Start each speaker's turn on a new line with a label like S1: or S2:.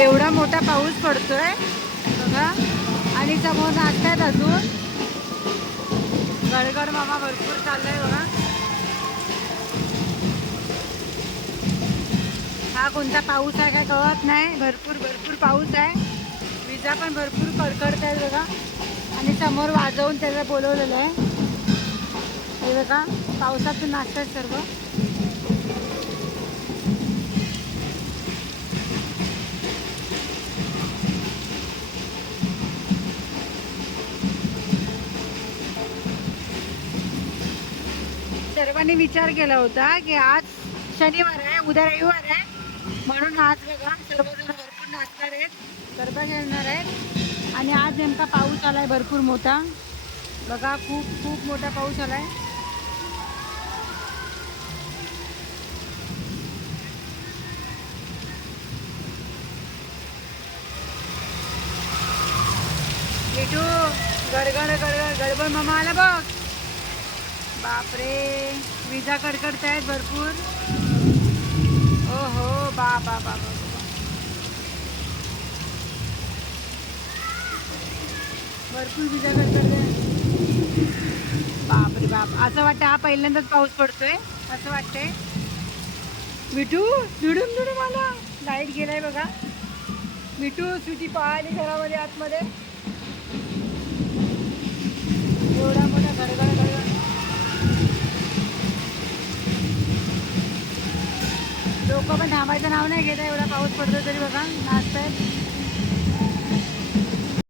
S1: एवढा मोठा पाऊस पडतोय. बघा. आणि समोर नाचतायत अजून. गडगड मामा भरपूर चाललाय बघा. हा कोणता पाऊस आहे काय कळत नाही. भरपूर भरपूर पाऊस आहे. विजा पण भरपूर कडकडत आहेत बघा. आणि समोर वाजवून त्याला बोलवलेलं आहे. हे बघा पावसातून नाचतात सर्व. सर्वांनी विचार केला होता की आज शनिवार आहे उद्या रविवार आहे. म्हणून आज बघा सर्वजण भरपूर नाचणार आहेत गरबा खेळणार आहेत. आणि आज नेमका पाऊस आलाय भरपूर मोठा. बघा खूप खूप मोठा पाऊस आलाय. मिठू गडगड गडगड गडबड मामा आला बघ. बापरे. विजा कडकडत आहेत भरपूर. ओ हो बा बा बा बा भरपूर विजा कडकडत आहेत. बापरे बाप. असं वाटतं हा पहिल्यांदाच पाऊस पडतोय? असं वाटतंय? मिठू दुडून दुडून आला. लाइट गेलाय बघा. मिठू सुटी पाहिली घरामध्ये आतमध्ये एवढा मोठा गडगड गडगड लोक पण थांबायचं नाव नाही घेत आहे एवढा पाऊस पडतो तरी बघा नाचतायत